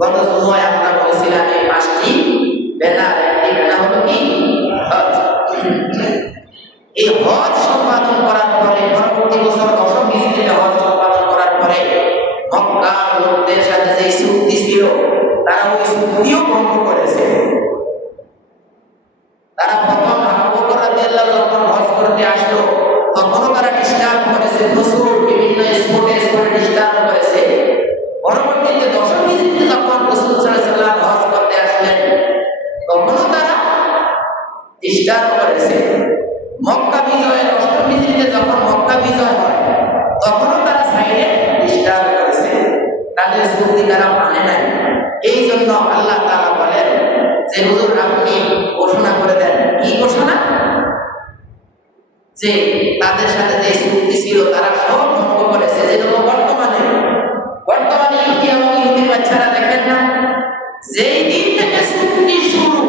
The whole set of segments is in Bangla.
গত সময় আমরা বলেছিলাম এই 5টি যে চুক্তি ছিল তারা ওই চুক্তিও ভঙ্গ করেছে। তারা প্রথম আবু বকর রাদিয়াল্লাহু যখন হজ করতে আসলো তখনও তারা ডিস্টার্ব করেছে, প্রচুর বিভিন্ন স্পটে ডিস্টার্ব করেছে। পরবর্তীতে 10 হিজরিতে যখন রাসূল সাল্লাল্লাহু আলাইহি ওয়াসাল্লাম হজ করতে আসলেন তখনও তারা ডিস্টার্ব করেছে। মক্কা বিজয়ের 8 হিজরিতে যখন মক্কা বিজয় হয় তখনও তারা সাইডে ডিস্টার্ব করেছে, তাদের চুক্তি তারা মানে নাই। এই জন্য আল্লাহ তাআলা বলেন যে হুজুর আপনি ঘোষণা করে দেন। কি ঘোষণা? যে তাদের সাথে যে চুক্তি ছিল তারা সব ভঙ্গ করেছে। যেগুলো বর্তমানে ইহুদি এবং ইহুদি বাচ্চারা দেখেন না, যেই দিন থেকে চুক্তি শুরু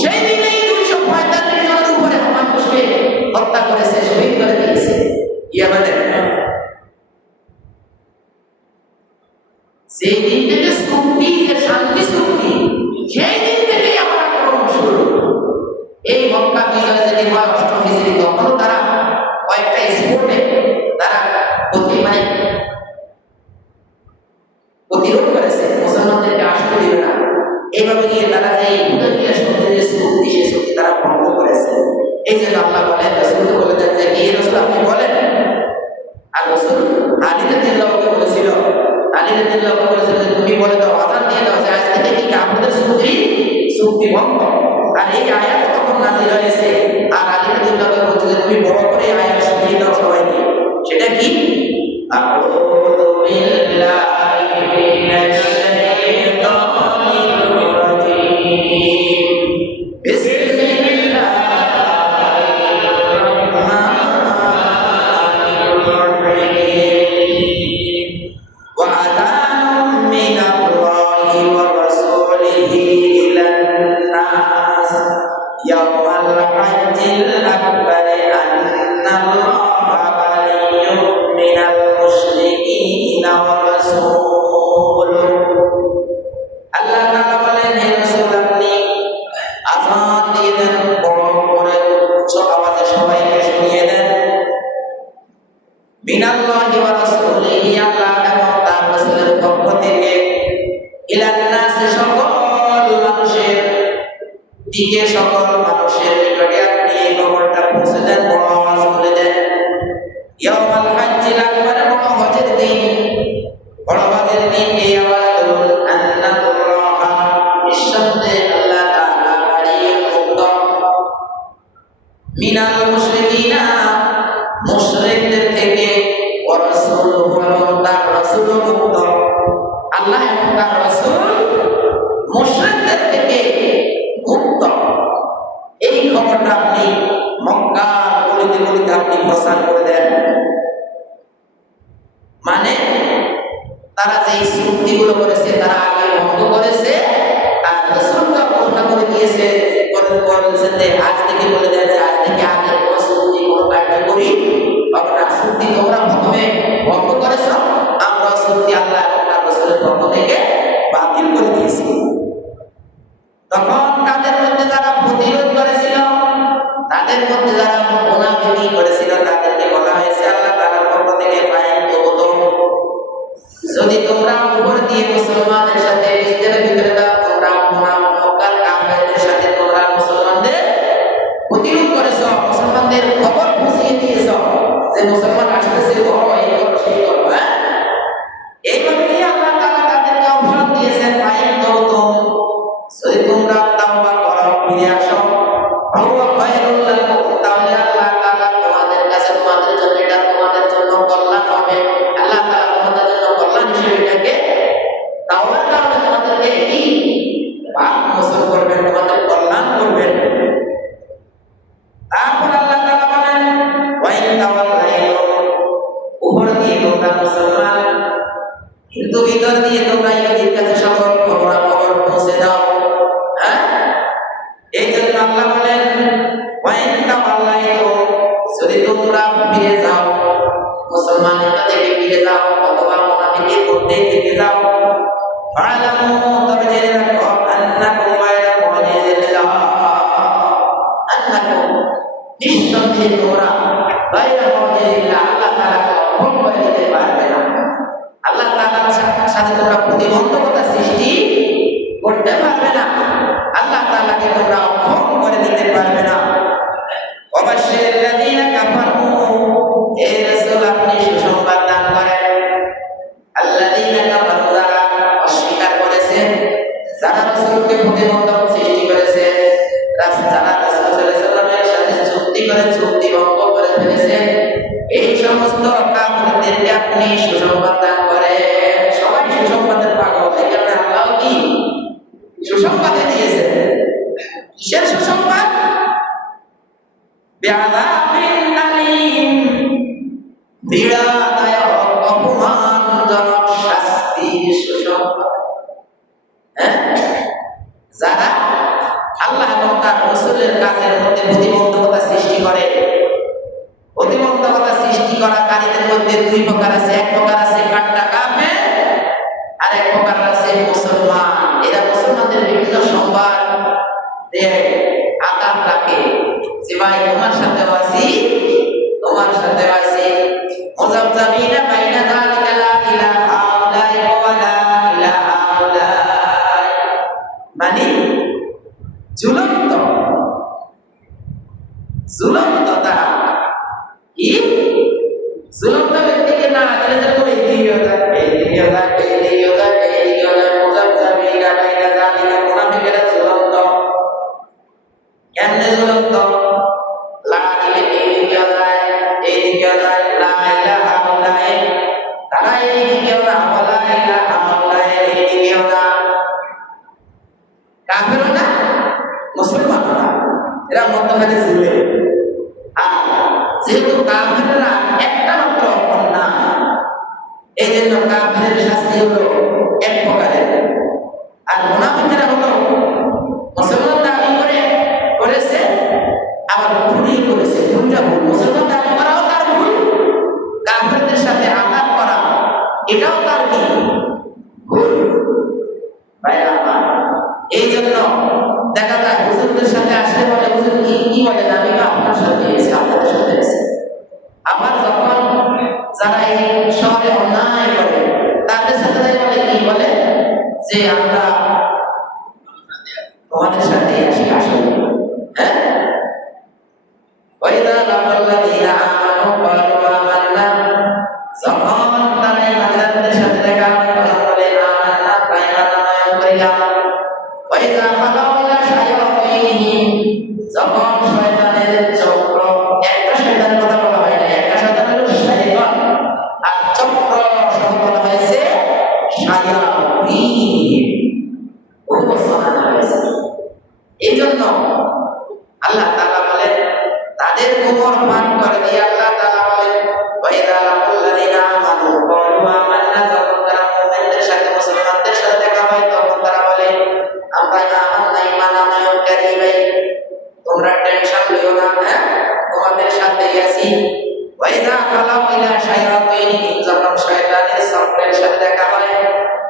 সেই দিনেই 245 জনের উপরে মানুষকে হত্যা করেছে, শহীদ করে দিয়েছে। ইয়ামানের সেই দিন থেকে চুক্তি, যে শান্তি চুক্তি, সেই দিন থেকে আমার আক্রমণ শুরু। এই মক্কা বিজয় যেদিন হয় 8 হিজরি তখনও তারা কয়েকটা স্পোর্টে তারা প্রতিরোধ করেছে, মুসলমানদেরকে আসতে দিবে না। এইভাবে নিয়ে তারা যে হুদাইবিয়া সন্ধির যে চুক্তি সেই চুক্তি তারা ভঙ্গ করেছে। এই জন্য আল্লাহ বলেন, রাসূলকে বলে দেন যে এই রাসূল আপনি বলেন। আর রাসূল আলী রাদিয়াল্লাহু বলেছিল, যে তুমি বলে দাও, আযান দিয়ে দাও যে আজ থেকে কি আপনাদের চুক্তি ভঙ্গ। আর এই আয়াত তখন নাযিল হয়েছে। আর আলী রাদিয়াল্লাহু বলছে যে তুমি বড় করে আয়াত শুনিয়ে দাও সবাইকে। সেটা কি? আউযু বিল্লাহি মিনাশ শাইতানির রাজীম, বিসমিল্লাহির রাহমানির রাহিম। ওয়া আযানুম মিনাল্লাহি ওয়া রাসূলিহি ইলান নাস ইয়াওমাল হাজ্জিল আকবার আন্নাল্লাহা বারিয়্যুম মিনাল মুশরিকিনা ওয়া রাসূলুহু। আল্লাহ তাআলা বলেন, হে রাসূল আপনি আযান দিয়ে দেন, বড় করে উচ্চ আওয়াজে সবাইকে শুনিয়ে দেন। মিনাল্লাহি ওয়া রাসূলিহি, আল্লাহ এবং তার রাসূলের পক্ষ থেকে, ইলান নাস, সকল মানুষের দিকে, সকল মানুষের নিকটে আপনি এই খবরটা পৌঁছে দেন, বড় আওয়াজ করে দেন। ইয়াউমাল হাজ্জিল আকবার, বড় হজের দিন, এই আওয়াজ করুন, আন্নাল্লাহা, নিঃসন্দেহে আল্লাহ তাআলা, বারিয়্যুম, মুক্ত, মিনাল মুশরিকিনা, মুশরিকদের থেকে, ওয়া রাসূলুহু, এবং তার রাসূল মুক্ত। আল্লাহ এবং তার রাসূল মুশরিকদের থেকে মুক্ত। এই খবরটা আপনি মক্কা গলিতে গলিতে আপনি প্রচার করে দেন। মানে তারা যে চুক্তিগুলো করেছে তারা আগে ভঙ্গ করেছে, আর রাসূলকে ঘোষণা করে দিয়েছে, বলেছেন যে আজ থেকে বলে দেন যে আজ থেকে আগে কোনো চুক্তি, কোনো কার্যকরী হবে না। চুক্তি তোমরা প্রথমে ভঙ্গ করেছ, আমরা চুক্তি আল্লাহ এবং তার রাসূলের পক্ষ থেকে বাতিল করে দিয়েছি। তখন তাদের মধ্যে যারা প্রতিরোধ করেছিল, তাদের মধ্যে যারা মুনাফিকি করেছিল, তাদেরকে বলা হয়েছে আল্লাহ তাআলার পক্ষ থেকে, যদি তোমরা উপর দিয়ে মুসলমানদের সাথে ইসলামের ভিতরে দাও, তোমরা মক্কার কাফেরদের সাথে তোমরা মুসলমানদের প্রতিরোধ করেছো, মুসলমানদের খবর পৌঁছিয়ে দিয়েছো যে মুসলমান আসতেছে, বড় এই করো সেই করো। এইভাবে আল্লাহ তাআলা তাদেরকে অপশন দিয়েছেন, যদি তোমরা তাওবা করো, ফিরে আসো, ফাহুয়া খায়রুল লাকুম, তাহলে আল্লাহ তাআলা তোমাদের কাছে, তোমাদের জন্য, এটা তোমাদের জন্য কল্যাণ হবে। আল্লাহ তাআলা তোমাদের জন্য কল্যাণ হিসেবে এটাকে তাওবার কারণে তোমাদেরকে কি পাপ মোচন করবেন, তোমাদের কল্যাণ করবেন। তারপর আল্লাহ তাআলা বলেন, ওয়া ইন তাওয়াল্লাইতুম, উপর দিয়ে তোমরা মুসলমান, কিন্তু ভিতর দিয়ে তোমরা ইহুদির কাছে সকল খবর পৌঁছে দাও। এই জন্য আল্লাহ বলেন, ওয়া ইন তাওয়াল্লাইতুম, যদি তোমরা ফিরে যাও, মুসলমানের থেকে ফিরে যাও, অথবা মুনাফিকের মধ্যে থেকে যাও, ফালামু, তবে জেনে রাখো, আন্নাকুম গায়রা মুজিজিল্লাহ, আন্নাকুম, নিঃসন্দেহে তোমরা গায়রা মুজিজিল্লাহ, আল্লাহ তাআলা কখনো ভয় দিতে পারবে না। আল্লাহ তাআলার সাথে তোমরা প্রতিবন্ধকতা করেছে, যারা রাসূলকে প্রতিবন্ধক সৃষ্টি করেছে, যারা রাসূল সাল্লাল্লাহু আলাইহি ওয়াসাল্লামের সাথে চুক্তি করে চুক্তি ভঙ্গ করে ফেলেছে, এই সমস্ত কাফেরদেরকে আপনি সুসংবাদ দান করেন। সবাই সুসংবাদের পাগল, এই কারণে আল্লাহ কি সুসংবাদ দিয়েছেন। কিসের সুসংবাদ? বিআযাবিন আলীম, পীড়াদায়ক অপমানজনক শাস্তির সুসংবাদ। যারা আল্লাহ এবং তার রাসূলের কাজের মধ্যে প্রতিবন্ধকতা সৃষ্টি করে, প্রতিবন্ধকতা সৃষ্টি করাকারীদের মধ্যে দুই প্রকার আছে। এক প্রকার আছে কাট্টা কাফের, আর এক প্রকার আছে মুসলমান। এরা মুসলমানদের বিভিন্ন সংবাদ দেয়, আঘাত রাখে যে ভাই তোমার সাথে আছি, তোমার সাথে আছি। মুযাবযাবিনা বাইনা যালিকা লা ইলাহা ইল্লাল্লাহ ওয়া লা ইলাহা ইল্লাল্লাহ, মানে ঝুলন্ত তারা। কি ঝুলন্ত ব্যক্তিকে না তাহলে যেরকম এইদিকেও যায়, এইদিকেও যায়, এইদিকেও যায়, এইদিকেও যায়। মুযাবযাবিনা বাইনা যালিকা, মুনাফিকেরা ঝুলন্ত। কেমনে ঝুলন্ত? লা দিলে এইদিকেও যায়, এইদিকেও যায়, লা ইলাহা ইল্লাল্লাহ, তারা এইদিকেও না, ওয়া লা ইলাহা ইল্লাল্লাহ, এইদিকেও না। কাফেরও না, মুসলমানও না, এরা মধ্যখানে ঝুলে। আর যেহেতু কাফেররা একটা মাত্র অন্যায়, এই জন্য কাফেরের শাস্তি হলো এক প্রকারের। আর মুনাফিকেরা হলো মুসলমান দাবি করেছে, আবার কুফরি করেছে। দুইটা ভুল। মুসলমান দাবি করাও তার ভুল, কাফেরদের সাথে আঘাত করা এটাও তার কি ভুল। ভাইরা আমার, এই জন্য দেখা যায় হুজুরদের সাথে আসলে বলে, হুজুর কি বলেন, আমি তো আপনার সাথে এসে আপনাদের সাথে এসে। আবার যখন যারা এই শহরে অন্যায় করে তাদের সাথে বলে, কি বলে যে আমরা তোমাদের সাথে আসি। আসলে হ্যাঁ, ওয়াইদা লাকাল্লাযীনা আমানু ক্বালু আমান্না, যখন তারা ইমানদারদের সাথে দেখা হয় তখন বলে আমান্না, তাই ইমান করিলাম। ওয়াইদা খালাউ ইলা শায়াতিনহিম, যখন শয়তানের চক্র, একটা শয়তানের কথা বলা হয় না, একটা শয়তান হলো শয়তান, আর চক্র শব্দ বলা হয়েছে শায়াতিন, উপসনা হয়েছে। এই জন্য আল্লাহ তাআলা বলেন তাদের কোমর পান করে দিয়ে আল্লাহ তাআলা বলেন ওয়াইদা লাকাল্লাযীনা আমানু ক্বালু আমান্না, যখন তারা মুমিনদের সাথে মুসলমানদের সাথে দেখা হয় তখন তারা বলে আমরা আমান্না, ঈমান আনয়ন করি, তোমরা টেনশন লিও না, হ্যাঁ তোমাদের সাথে আছি। ওয়াইদা খালাউ ইলা শায়াতিনহিম, যখন শয়তানের চক্রের সাথে দেখা হয়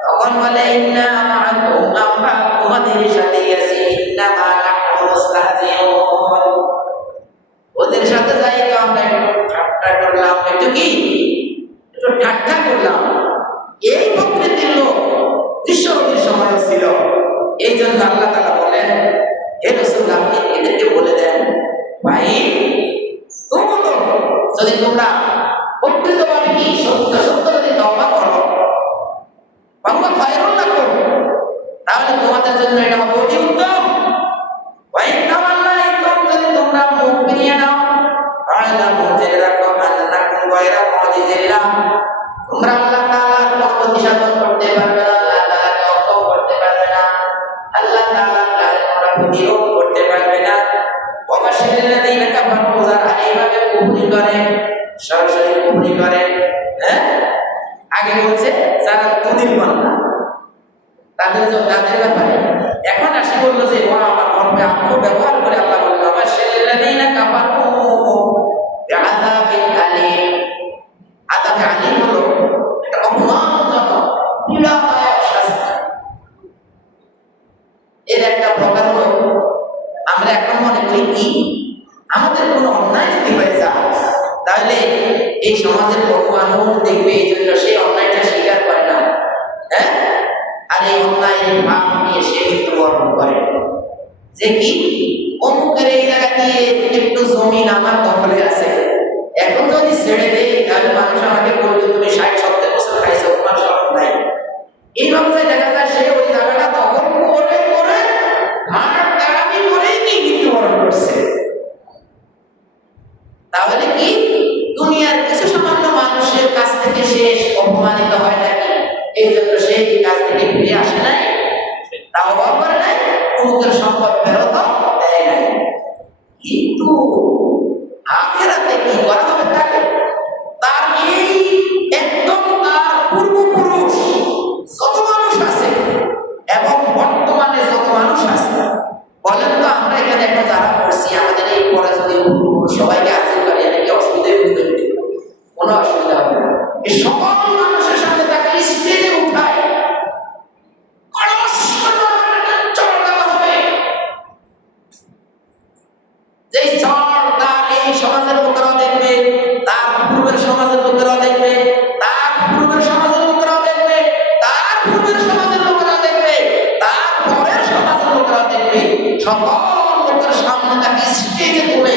তখন বলে ইন্না মাআকুম, আমরা তোমাদের সাথে আছি, ইন্নামা নাহনু মুস্তাহজিউন। ওদের সাথে যাই তো আমরা একটু ঠাট্টা করলাম, একটু ঠাট্টা করলাম। এই প্রকৃতির লোক বিশ্বনবীর সময় ছিল। এই জন্য আল্লাহ তাআলা বলেন, হে রাসূল আপনি এদেরকে বলে দেন, ভাই যদি তোমরা প্রকৃতভাবে কি সত্য যদি তওবা করো, বাবা খায়রুল লাকুম, তাহলে তোমাদের জন্য এটা হবে অতি উত্তম। ওয়াই তাওয়াল্লাইতুম, যদি তোমরা মুখ ফিরিয়ে নাও, ফা'লামু জেনে রাখো আন্নাকুম গায়রা মুজিজিল্লাহ, তোমরা আল্লাহ তাআলার পথ সাধন করতে পারবে না, আল্লাহ তাআলাকে অক্ষম করতে পারবে না, আল্লাহ তাআলার কাছে তোমরা প্রতিরোধ করতে পারবে না। ওয়াবাশশিরিল্লাযীনা কাফারু, যারা এইভাবে কুফরি করে, সরাসরি কুফরি করে, হ্যাঁ আগে বলছে যারা দুদিন মানা তাদের ব্যাপারে, এখন আসি বললো যে ওরা আমার মনকে ব্যবহার করে আল্লাহ বলল ওয়াবাশশিরিল্লাযীনা কাফারু বিআযাবিন আলীম। আযাবে আলীম হলো একটা অপমানজনক পীড়াদায়ক শাস্তি। এর একটা প্রকার হলো আমরা এখন মনে করি কি আমাদের কোনো অন্যায় যদি হয়ে যায় তাহলে এই সমাজের বহু মানুষ দেখবে, এই জন্য সেই অন্যায়টা স্বীকার করে না, হ্যাঁ, আর এই অন্যায়ের ভাব নিয়ে সে মৃত্যুবরণ করে। যে কি অমুকের এই জায়গা দিয়ে একটু জমিন আমার দখলে আছে, এখন যদি ছেড়ে দেয় তাহলে মানুষ আমাকে বলবে তুমি ৬০-৭০ বছর খাইছো, তোমার সব নাই। এইভাবে দেখা যায় সে ওই জায়গাটা আহ্বান করে নাই, অমুকের সম্পদ ফেরত দেয় নাই। কিন্তু আখিরাতে কি করা হবে তাকে? তার এই একদম তার পূর্বপুরুষ যত মানুষ আছে এবং বর্তমানে যত মানুষ আছে, বলেন তো আমরা এখানে একটা যারা করছি, আমাদের এই পরে যদি সবাইকে হাজির করে, এটা কি অসুবিধায় হতে? কোনো অসুবিধা হবে না। এই সকল মানুষের সামনে তাকে স্টেজে উঠায় চড় দেওয়া হবে। যেই চড় তার এই সমাজের লোকেরাও দেখবে, তার পূর্বের সমাজের লোকেরাও দেখবে, তার পূর্বের সমাজের লোকেরাও দেখবে, তার পূর্বের সমাজের লোকেরাও দেখবে, তার পরের সমাজের লোকেরাও দেখবে। সকল লোকের সামনে তাকে স্টেজে তুলে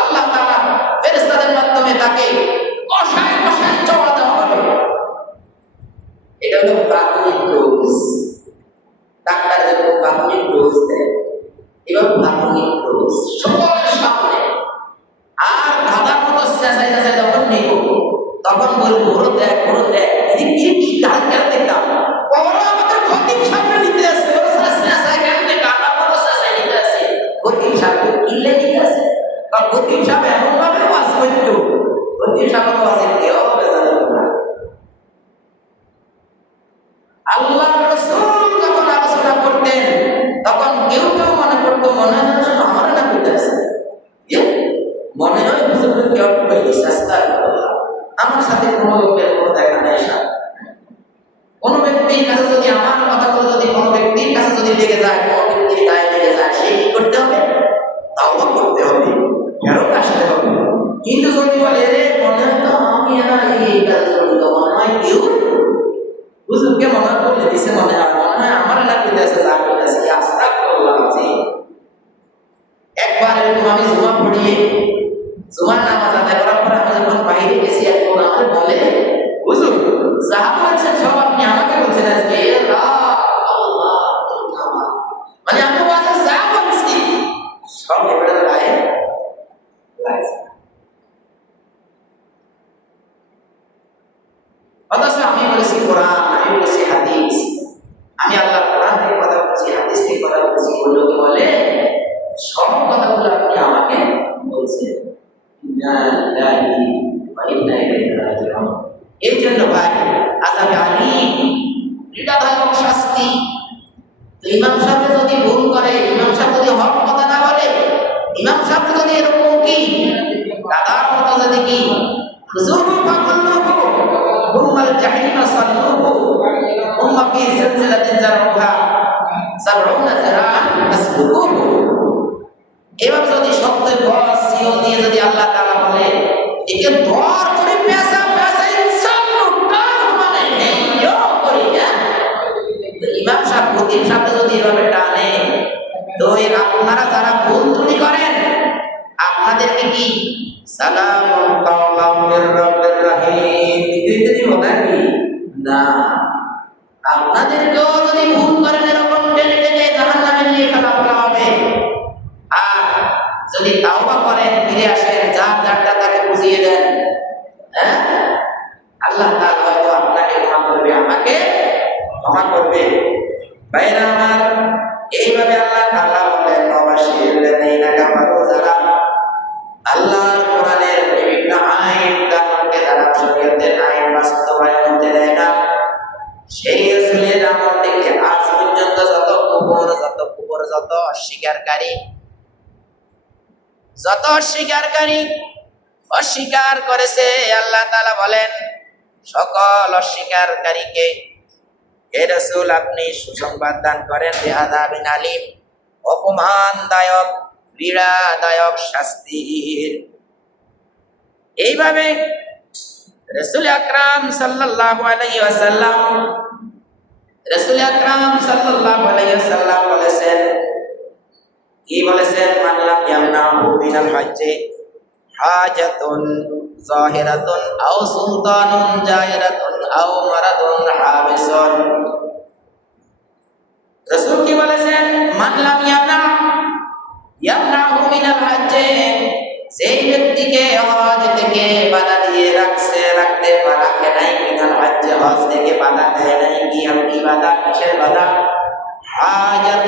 আল্লাহ তাআলা ফেরেশতাদের মাধ্যমে তাকে কষায় কষায় চড় দেওয়া হবে। এটা হলো প্রাথমিক ডোজ। ডাক্তার যখন প্রাথমিক ডোজ দেয়, এবার প্রাথমিক ডোজ সকলের সামনে। আর ধাঁধার মতো চেঁচাই চেঁচাই যখন নেব, তখন বলবো ওরও দেখ, ওরও দেখ, এদিকে কি গান গান দেখতাম, ওরা আমাদের খতিব সামনে নিতে আসে, ওরা চেঁচাই গানকে গানার মতো চেঁচাই নিতে আসে। খতিব সাহেব কিনলে নিতে আসে, কারণ খতিব সাহেব এমনভাবে ওয়াজ করতো, খতিব সাহেবের ওয়াজে কেউ হবে জানেন না। আল্লাহ রাসূল যখন আলোচনা করতেন, তখন কেউ কেউ মনে করতো মনে হয় যেন শুধু আমার না কইতে আছে, মনে হয় হুজুরের কেউ কইতে চেষ্টা করে। আমার সাথে কোনো লোকের কোনো দেখা নেই। কোনো ব্যক্তির কাছে যদি আমার কথাগুলো যদি কোনো ব্যক্তির কাছে যদি লেগে যায়, কোনো ব্যক্তির গায়ে লেগে যায়, সে কি করতে হবে? তাওবা করতে হবে, ফেরত আসতে হবে। কিন্তু যদি বলে রে মনে হয় তো আমি এই কাজে জড়িত, মনে হয় কেউ হুজুরকে মনে করলে দিছে, মনে হয় আমার এলাকায় আছে, যা করতেছে আস্তাগফিরুল্লাহ। একবার এরকম আমি জুমা পড়িয়ে জুমার নামাজ আদায় করার পরে আমি যখন বাইরে গেছি, একজন আমাকে বলে হুজুর যা বলছেন সব আপনি আমাকে বলছেন আজকে। মানে আমি ওয়াজে যা বলছি সব এবারে গায়ে লাগছে। অথচ আমি বলেছি কোরআন, আমি বলেছি হাদিস, আমি আল্লাহ কোরআন থেকে কথা বলছি, হাদিস থেকে কথা বলছি। ওই লোকে বলে সব কথাগুলো আপনি আমাকে বলছেন। এই জন্য ভাই আযাবে আলীম হৃদয়দায়ক শাস্তি। ইমাম সাহেব যদি ভুল করে, ইমাম সাহেব যদি হক কথা না বলে, ইমাম সাহেব যদি এরকম কি দাদার মতো যদি কি খুজুরু ফাকুল্লুহু হুম্মাল জাহিমা সাল্লুহু হুম্মা ফি সিলসিলাতিন যারউহা সাবউনা যারাআন ফাসলুকুহু, এবার যদি সত্যের গজ সিও দিয়ে যদি আল্লাহ তাআলা বলে একে দর করে পেশা পেশা ইনসান লুটার মানে নেইও করি না, ইমাম সাহেব খতিব সাহেব যদি এভাবে টানে, তো এর আপনারা যারা ভুল ত্রুটি করেন আপনাদেরকে কি সালামুন কাওলাম মির রাব্বির রহিম দিতে দিব নাকি? না, আপনাদেরকেও যদি ভুল করেন এরকম টেনে টেনে জাহান্নামে নিয়ে ফেলা হবে। আর যদি তাওবা করেন, ফিরে আসেন, যার যারটা তাকে বুঝিয়ে দেন, হ্যাঁ আল্লাহ তাআলা হয়তো আপনাকে ক্ষমা করবে, আমাকে ক্ষমা করবে। ভাইরা আমার, এইভাবে আল্লাহ তাআলা বলেন ওয়াবাশিরিল্লাযীনা কাফারু, যারা আল্লাহর কোরআনের বিভিন্ন আইন কানুনকে যারা শরীয়তের আইন বাস্তবায়ন হতে দেয় না, সেই রাসূলের আমল থেকে আজ পর্যন্ত যত কুফর, যত অস্বীকারী অস্বীকার করেছে, আল্লাহ তাআলা বলেন সকল অস্বীকারীকে হে রাসূল আপনি সুসংবাদ দান করেন বিআযাবিন আলীম, অপমানদায়ক পীড়াদায়ক শাস্তির। এইভাবে রাসূল আকরাম সাল্লাল্লাহু আলাইহি ওয়াসাল্লাম বলেছেন, কি বলেছেন? মানলাম ইয়ামনাহু মিনাল হজ্জে হাজাতুন যাহিরাতুন আও সুলতানুন জাহিরাতুন আও মারাদুন হাবিসুন। রাসূল কি বলেছেন? মানলাম ইয়ামনাহু মিনাল হজ্জে, সেই ব্যক্তিকে হজ থেকে বাধা দিয়ে রাখতে পারে নাই, মিনাল হজ্জে হজ থেকে বাধা দেয় নাই। কি বাধা? কিসের বাধা? হাজাত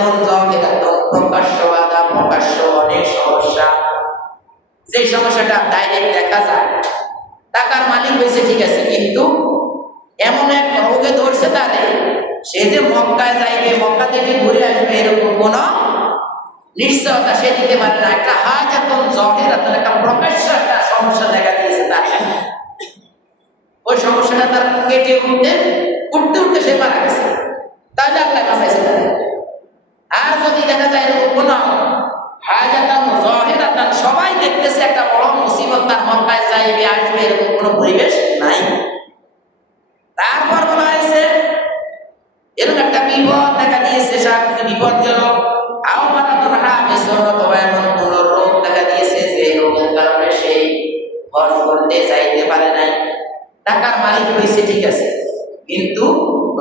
সেই সমস্যাটা ডাইরেক্ট দেখা যায়। টাকার মালিক হয়েছে ঠিক আছে, কিন্তু এমন এক রোগে ধরছে তারে, সে যে মক্কায় যাইবে, মক্কা থেকে ঘুরে আসবে, এরকম কোন নিশ্চয়তা সে দিতে পারে না। একটা হাজাতুন জাহিরাতুন, একটা প্রকাশ্য একটা সমস্যা দেখা দিয়েছে তার। ওই সমস্যাটা তার কেটে উঠতে উঠতে সে মারা গেছে, তাহলে আল্লাহ বাঁচাইছে তাদের। আর যদি দেখা যায় এরকম কোন হাজাতুন জাহিরাতুন, সবাই দেখতেছে একটা বড় মুসিবত তার মক্কায় যাইবে আসবে, এরকম কোনো পরিবেশ নাই, তারপর বলা হয়েছে এরকম একটা বিপদ দেখা দিয়েছে, বিপদ গেল, এমন কোন রোগ দেখা দিয়েছে যে রোগের কারণে সে হজ করতে যাইতে পারে নাই। টাকার মালিক হয়েছে ঠিক আছে, কিন্তু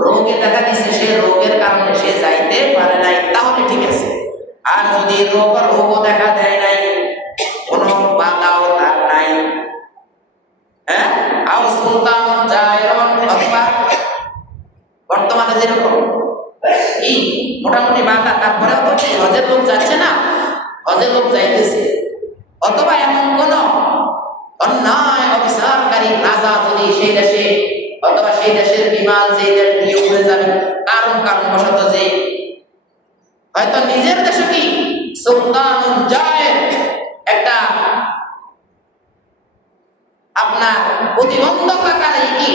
রোগে দেখা দিয়েছে সে রোগের কারণে সে যাইতে পারে নাই, তাহলে ঠিক আছে। আর যদি রোগও দেখা দেয় নাই, কোন বাধাও তার নাই, হ্যাঁ, আও সুলতান জায়রন, অথবা বর্তমানে যেরকম এই মোটামুটি বাধা, তারপরেও তো হজের লোক যাচ্ছে না, হজের লোক যাইতেছে, অথবা এমন কোন অন্যায় অবিচারকারী রাজা যদি সেই দেশে, অথবা সেই দেশের বিমান যে দেশ দিয়ে উড়ে যাবে, কারণবশত যে হয়তো নিজের দেশে কি সুলতান জায়ের একটা আপনার প্রতিবন্ধকারী কি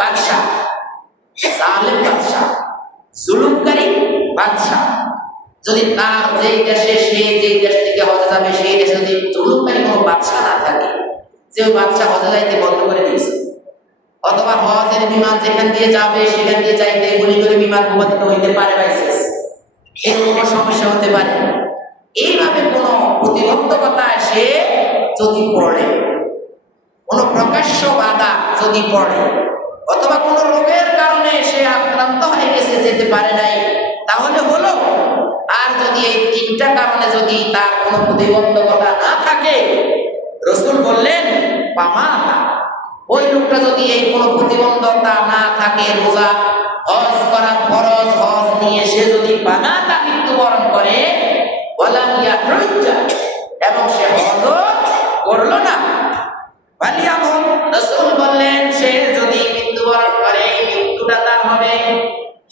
বাদশাহ, জালেম বাদশাহ, জুলুমকারী বাদশাহ, যদি তার যেই দেশে, সে যেই দেশ থেকে হজে যাবে সেই দেশে যদি জুলুমকারী কোনো বাদশাহ না থাকে, যে ওই বাদশাহ হজে যাইতে বন্ধ করে দিয়েছে, অথবা হজের বিমান যেখান দিয়ে যাবে সেখান দিয়ে যাইতে গুলি করে বিমান ভূপাতিত হইতে পারে, এরকম সমস্যা হতে পারে। এইভাবে কোনো প্রতিবন্ধকতায় সে যদি পড়ে, কোনো প্রকাশ্য বাধা যদি পড়ে, অথবা কোনো রোগের কারণে সে আক্রান্ত হয়ে গেছে, যেতে পারে নাই, তাহলে হলো। আর যদি এই তিনটা কারণে যদি তার কোনো প্রতিবন্ধকতা না থাকে, রাসূল বললেন পামাতা, ওই লোকটা যদি এই কোনো প্রতিবন্ধকতা না থাকে, রোজা হজ করা ফরজ, হজ নিয়ে সে যদি পামাতা মৃত্যুবরণ করে, ওয়ালাম ইয়াহরুজ্জা, এবং সে হজ করলো না, ভালিয়ামুন, রাসূল বললেন সে যদি মৃত্যুবরণ করে, মৃত্যুটা তার হবে,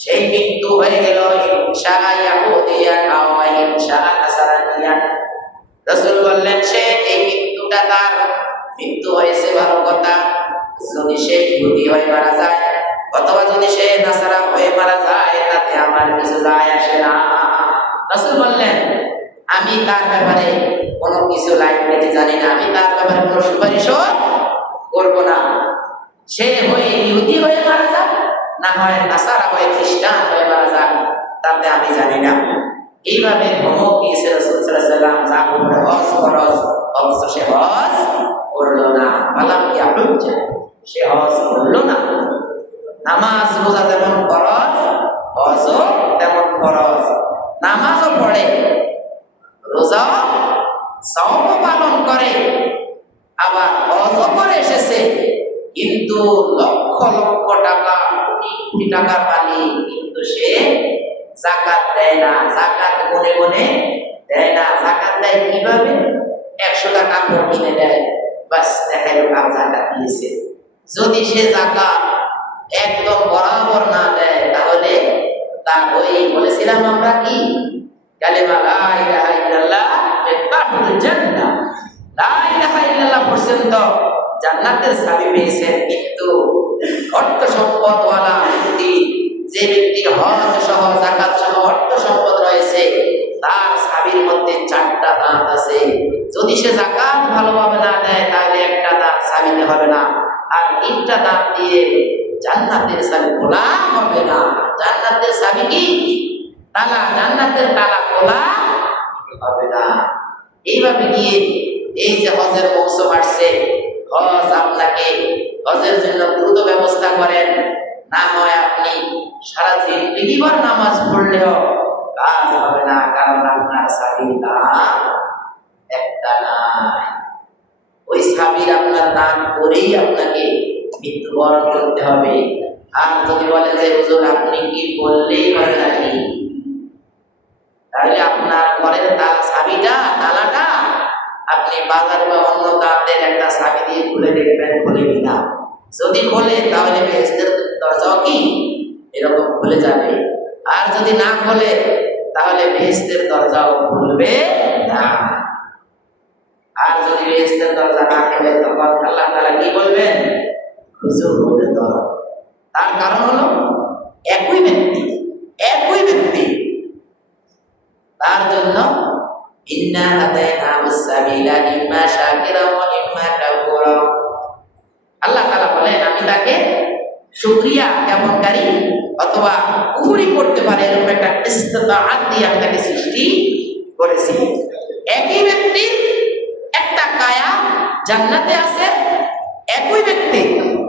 সেই মৃত্যু হয়ে গেল ইনশা ইয়াহুদিয়ান আও ইনশা নাসারানিয়ান। রাসূল বললেন সে এই মৃত্যুটা তার মৃত্যু হয়েছে ভালো কথা, যদি সে ইহুদি হয়ে মারা যায়, অথবা যদি সে নাসারা হয়ে মারা যায়, তাতে আমার কিছু যায় আসে না। রাসূল বললেন আমি তার ব্যাপারে কোনো কিছু লাইন নিতে জানি না, আমি তার ব্যাপারে কোনো সুপারিশও করব না। সে হয়ে ইহুদি হয়ে মারা যাক, না হয় নাসারা হয়ে খ্রিস্টান হয়ে মারা যাক, তাতে আমি জানি না। এইভাবে ধমক দিয়েছে রাসূল সাল্লাল্লাহু আলাইহি ওয়াসাল্লাম, যা উপরে হজ ফরজ, অথচ সে হজ করলো না, বালাম ইয়াহুজ্জা, সে হজ করলো না। নামাজ রোজা যেমন ফরজ, হজও তেমন ফরজ। নামাজও পড়ে, রোজা সাওম পালন করে, আবার হজও করে এসেছে, কিন্তু লক্ষ লক্ষ টাকা, কোটি কোটি টাকার মালিক, কিন্তু সে যাকাত দেয় না, যাকাত মনে মনে দেয় না। যাকাত দেয় কিভাবে? 100 টাকা কাপড় কিনে দেয়, বাস দেখাইল কাপ যাকাত দিয়েছে। যদি সে যাকাত একদম বরাবর না দেয়, তাহলে তার ওই বলেছিলাম আমরা কি কালেমা লা ইলাহা ইল্লাল্লাহ মিফতাহুল জান্নাহ, লা ইলাহা ইল্লাল্লাহ পর্যন্ত জান্নাতের চাবি পেয়েছেন, কিন্তু অর্থ সম্পদওয়ালা ব্যক্তি, যে ব্যক্তির হজ সহ যাকাত সহ অর্থ সম্পদ রয়েছে, তার চাবির মধ্যে 4টা দাঁত আছে। যদি সে যাকাত ভালোভাবে না দেয়, তাহলে একটা দাঁত চাবিতে হবে না, আর 3টা দাঁত দিয়ে জান্নাতের চাবি খোলা হবে না। জান্নাতের চাবি কি? তালা, জান্নাতের তালা খোলা হবে না। এইভাবে গিয়ে এই যে হজের মৌসুম আসছে, হজ আপনাকে হজের জন্য দ্রুত ব্যবস্থা করেন, না হয় আপনি সারাদিন তিনবার নামাজ পড়লেও কাজ হবে না, কারণ আপনার সাবির দান একটা নাই। ওই সাবির আপনার দান করেই আপনাকে মৃত্যুবরণ করতে হবে। আর যদি বলেন যে হুজুর আপনি কি বললেই হবে নাকি, তাহলে আপনার ঘরের চাবিটা, তালাটা আপনি বাজার বা অন্য দাঁতের একটা চাবি দিয়ে খুলে দেখবেন খুলে কিনা। যদি খোলে তাহলে বেহেশতের দরজাও কি এরকম খুলে যাবে, আর যদি না খোলে তাহলে বেহেশতের দরজাও খুলবে না। আর যদি বেহেশতের দরজা না খোলে তখন আল্লাহ তাআলা কি বলবেন? খুঁজে বলে ধরো। তার কারণ হলো একই ব্যক্তি। তার জন্য ইন্না হাদাইনাহুস সাবিলা ইম্মা শাকিরা ওয়া ইম্মা কাফুরা। আল্লাহ তাআলা বলেন আমি তাকে শুকরিয়া জ্ঞাপনকারী অথবা কুফরি করতে পারে এরকম একটা ইস্তিতাআত দিয়ে আমি তাকে সৃষ্টি করেছি। একই ব্যক্তি একটা কায়া জান্নাতে আছে, একই ব্যক্তি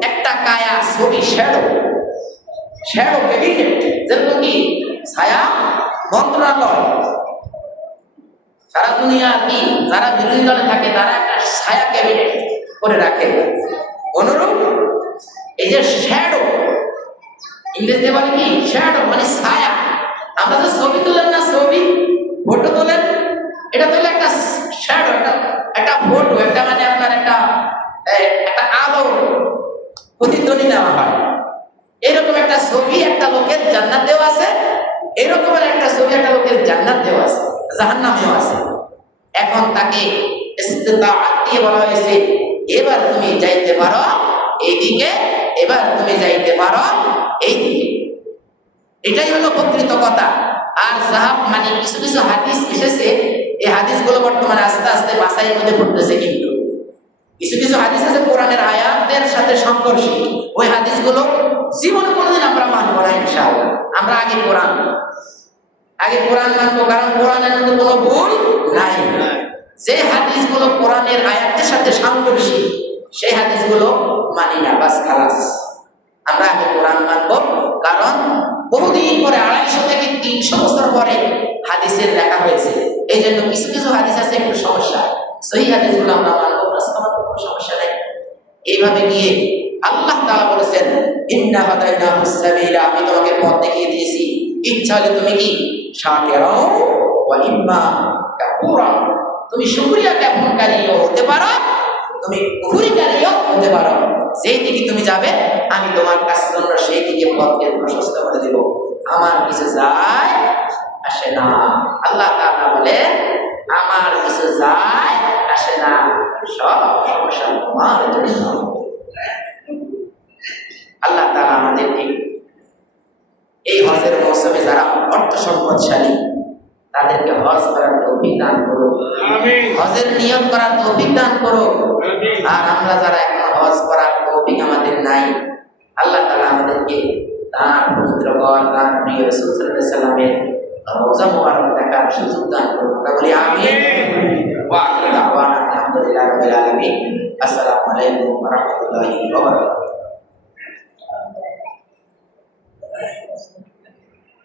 একটা কায়া ছবি শ্যাডো ক্যাবিনেট, যেরকম কি ছায়া মন্ত্রণালয়, সারা দুনিয়া কি যারা বিরোধী দলে থাকে তারা একটা ছায়া ক্যাবিনেট করে রাখে। অনুরূপ এই যে শ্যাডো, ইংরেজিতে বলে কি শ্যাডো মানে ছায়া। আমরা যে ছবি তুলেন না, ছবি ফটো তোলেন, এটা তোলে একটা শ্যাডো, একটা ফটো, একটা মানে আপনার একটা আলো প্রতিধ্বনি নেওয়া হয়। এরকম একটা ছবি একটা লোকের জান্নাতেও আছে, এরকমের একটা ছবি একটা লোকের জান্নাতেও আছে, জাহান্নামেও আছে। এখন তাকে ইস্তিতাআত দিয়ে বলা হয়েছে এবার তুমি যাইতে পারো এইদিকে, এবার তুমি যাইতে পারো এইদিকে। এটাই হলো প্রকৃত কথা। আর সাহাব মানে কিছু কিছু হাদিস এসেছে, এই হাদিসগুলো বর্তমানে আস্তে আস্তে বাছাইয়ের মধ্যে পড়তেছে, কিন্তু কিছু কিছু হাদিস আছে কোরআনের আয়াতের সাথে সংঘর্ষী। ওই হাদিসগুলো জীবনে কোনোদিন আমরা মানবো না ইনশাআল্লাহ। আমরা আগে কোরআন মানবো, কারণ কোরআনের মধ্যে কোনো ভুল নাই। যে হাদিসগুলো কোরআনের আয়াতের সাথে সাংঘর্ষিক সেই হাদিসগুলো মানি না, বাস খালাস। আমরা আগে কোরআন মানবো, কারণ বহুদিন পরে 250 থেকে 300 বছর পরে হাদিসের লেখা হয়েছে। এই জন্য কিছু কিছু হাদিস আছে একটু সমস্যা, সহি হাদিসগুলো আমরা মানবো, কোনো সমস্যা নেই। এইভাবে গিয়ে আল্লাহ তাআলা বলেছেন ইন্না হাদাইনাহুস সাবিলা, আমি তোমাকে পথ দেখিয়ে দিয়েছি, ইচ্ছা হলে তুমি কি শাকিরা ওয়া ইম্মা কাফুরা, তুমি শুকরিয়া জ্ঞাপনকারীও হতে পারো, তুমি কুফরিকারীও হতে পারো। যেই দিকে তুমি যাবে আমি তোমার কাছের জন্য সেই দিকে পথকে প্রশস্ত করে দেব, আমার কিছু যায় আসে না। আল্লাহ তাআলা বলে আমার কিছু যায় আসে না, সব সমস্যা তোমার জন্য। আল্লাহ তাআলা আমাদেরকে এই হজের মৌসুমে যারা অর্থ সম্পদশালী তাদেরকে হজ করার তৌফিক দান করো, হজের নিয়ত করার তৌফিক দান করো। আর আমরা যারা এখন হজ করার তৌফিক আমাদের নাই, আল্লাহ তাআলা আমাদেরকে তার পবিত্র ঘর, তার প্রিয় রাসূল সাল্লাল্লাহু আলাইহি ওয়াসাল্লামের রওজা মুবারক দেখার সুযোগ দান করুন। আমরা বলি আমিন। ওয়া আখিরু দাওয়ানা আলহামদুলিল্লাহি রাব্বিল আলামিন। আসসালামু আলাইকুম ওয়া রাহমাতুল্লাহি ওয়া বারাকাতুহু।